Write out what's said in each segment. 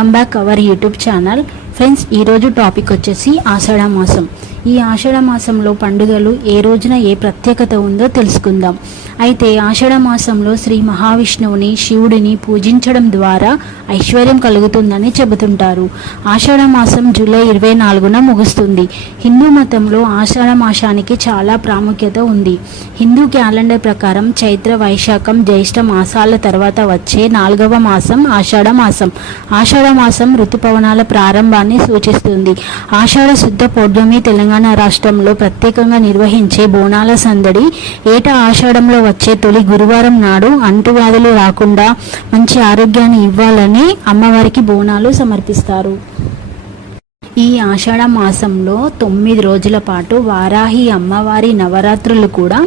Welcome back our YouTube channel. Friends, ఈరోజు topic వచ్చేసి ఆషాఢ మాసం. ఈ ఆషాఢ మాసంలో పండుగలు ఏ రోజున ఏ ప్రత్యేకత ఉందో తెలుసుకుందాం. అయితే ఆషాఢ మాసంలో శ్రీ మహావిష్ణువుని, శివుడిని పూజించడం ద్వారా ఐశ్వర్యం కలుగుతుందని చెబుతుంటారు. ఆషాఢ మాసం జూలై 24న ముగుస్తుంది. హిందూ మతంలో ఆషాఢ మాసానికి చాలా ప్రాముఖ్యత ఉంది. హిందూ క్యాలెండర్ ప్రకారం చైత్ర, వైశాఖం, జ్యేష్ఠ మాసాల తర్వాత వచ్చే 4వ మాసం ఆషాఢ మాసం. ఆషాఢ మాసం ఋతుపవనాల ప్రారంభాన్ని సూచిస్తుంది. ఆషాఢ శుద్ధ పౌర్ణమి తెలంగాణ రాష్ట్రంలో ప్రత్యేకంగా నిర్వహించే బోనాల సందడి. ఏటా ఆషాఢంలో వచ్చే తొలి గురువారం నాడు అంటువ్యాధులు రాకుండా మంచి ఆరోగ్యాన్ని ఇవ్వాలని అమ్మవారికి బోనాలు సమర్పిస్తారు. ఈ ఆషాఢ మాసంలో 9 రోజుల పాటు వారాహి అమ్మవారి నవరాత్రులు కూడా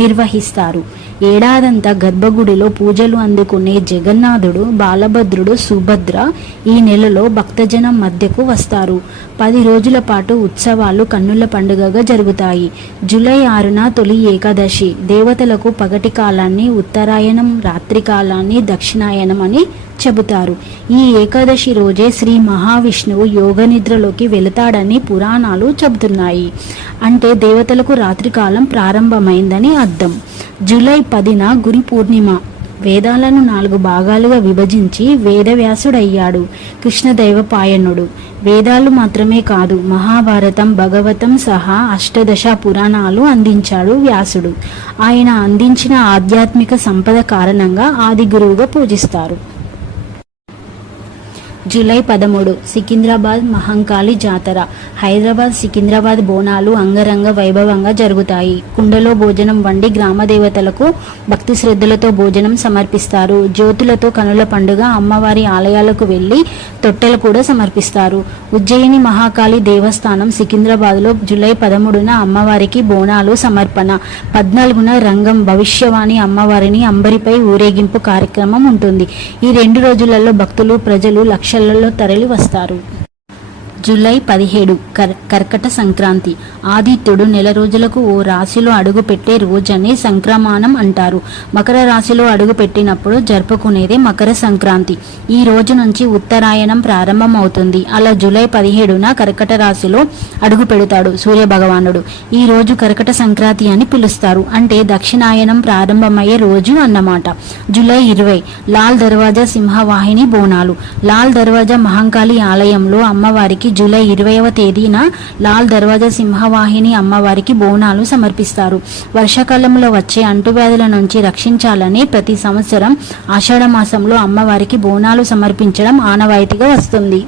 నిర్వహిస్తారు. ఏడాదంతా గర్భగుడిలో పూజలు అందుకునే జగన్నాథుడు, బాలభద్రుడు, సుభద్ర ఈ నెలలో భక్తజనం మధ్యకు వస్తారు. 10 రోజుల పాటు ఉత్సవాలు కన్నుల పండుగగా జరుగుతాయి. జూలై 6న తొలి ఏకాదశి. దేవతలకు పగటి కాలాన్ని ఉత్తరాయణం, రాత్రి కాలాన్ని దక్షిణాయనం అని చెబుతారు. ఈ ఏకాదశి రోజే శ్రీ మహావిష్ణువు యోగ నిద్రలోకి వెళతాడని పురాణాలు చెబుతున్నాయి. అంటే దేవతలకు రాత్రికాలం ప్రారంభమైందని అర్థం. జూలై 10న గురి పూర్ణిమ. వేదాలను 4 భాగాలుగా విభజించి వేదవ్యాసుడయ్యాడు కృష్ణదైవపాయనుడు. వేదాలు మాత్రమే కాదు, మహాభారతం, భగవతం సహా అష్టదశ పురాణాలు అందించాడు వ్యాసుడు. ఆయన అందించిన ఆధ్యాత్మిక సంపద కారణంగా ఆది గురువుగా పూజిస్తారు. జూలై 13 సికింద్రాబాద్ మహంకాళి జాతర. హైదరాబాద్ సికింద్రాబాద్ బోనాలు అంగరంగ వైభవంగా జరుగుతాయి. కుండలో భోజనం వండి గ్రామ దేవతలకు భక్తి శ్రద్ధలతో భోజనం సమర్పిస్తారు. జ్యోతులతో కనుల పండుగ. అమ్మవారి ఆలయాలకు వెళ్లి తొట్టెలు కూడా సమర్పిస్తారు. ఉజ్జయిని మహాకాళి దేవస్థానం సికింద్రాబాద్లో జూలై 13న అమ్మవారికి బోనాలు సమర్పణ. 14న రంగం భవిష్యవాణి అమ్మవారిని అంబరిపై ఊరేగింపు కార్యక్రమం ఉంటుంది. ఈ 2 రోజులలో భక్తులు, ప్రజలు లక్షలలో తరలి వస్తారు. జూలై 17 కర్కట సంక్రాంతి. ఆదిత్యుడు నెల రోజులకు ఓ రాశిలో అడుగు పెట్టే రోజని సంక్రమణం అంటారు. మకర రాశిలో అడుగు పెట్టినప్పుడు జరుపుకునేదే మకర సంక్రాంతి. ఈ రోజు నుంచి ఉత్తరాయణం ప్రారంభం అవుతుంది. అలా జూలై 17న కర్కట రాశిలో అడుగు పెడతాడు సూర్య భగవానుడు. ఈ రోజు కర్కట సంక్రాంతి అని పిలుస్తారు. అంటే దక్షిణాయనం ప్రారంభమయ్యే రోజు అన్నమాట. జూలై 20 లాల్ దర్వాజా సింహవాహిని బోనాలు. లాల్ దర్వాజా మహంకాళి ఆలయంలో అమ్మవారికి జూలై 20వ తేదీన లాల్ దర్వాజా సింహవాహిని అమ్మవారికి బోనాలు సమర్పిస్తారు. వర్షాకాలంలో వచ్చే అంటువ్యాధుల నుంచి రక్షించాలని ప్రతి సంవత్సరం ఆషాఢ మాసంలో అమ్మవారికి బోనాలు సమర్పించడం ఆనవాయితీగా వస్తుంది.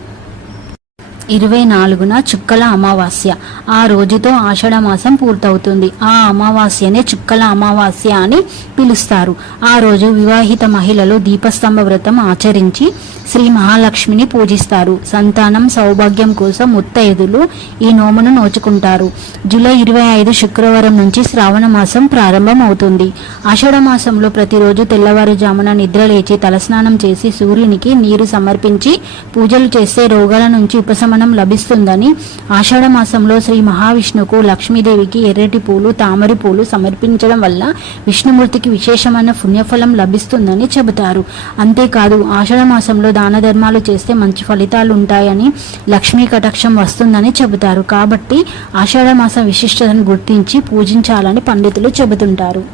24న చుక్కల అమావాస్య. ఆ రోజుతో ఆషాఢ మాసం పూర్తవుతుంది. ఆ అమావాస్యనే చుక్కల అమావాస్య అని పిలుస్తారు. ఆ రోజు వివాహిత మహిళలు దీపస్తంభ వ్రతం ఆచరించి శ్రీ మహాలక్ష్మిని పూజిస్తారు. సంతానం, సౌభాగ్యం కోసం ముత్తైదులు ఈ నోమును నోచుకుంటారు. జూలై 25 శుక్రవారం నుంచి శ్రావణ మాసం ప్రారంభం అవుతుంది. ఆషాఢ మాసంలో ప్రతిరోజు తెల్లవారుజామున నిద్రలేచి తలస్నానం చేసి సూర్యునికి నీరు సమర్పించి పూజలు చేస్తే రోగాల నుంచి ఉపశమనం లభిస్తుందని, ఆషాఢ మాసంలో శ్రీ మహావిష్ణువుకు, లక్ష్మీదేవికి ఎర్రటి పూలు, తామరి పూలు సమర్పించడం వల్ల విష్ణుమూర్తికి విశేషమైన పుణ్యఫలం లభిస్తుందని చెబుతారు. అంతేకాదు ఆషాఢ మాసంలో దాన ధర్మాలు చేస్తే మంచి ఫలితాలు ఉంటాయని, లక్ష్మీ కటాక్షం వస్తుందని చెబుతారు. కాబట్టి ఆషాఢ మాస విశిష్టతను గుర్తించి పూజించాలని పండితులు చెబుతుంటారు.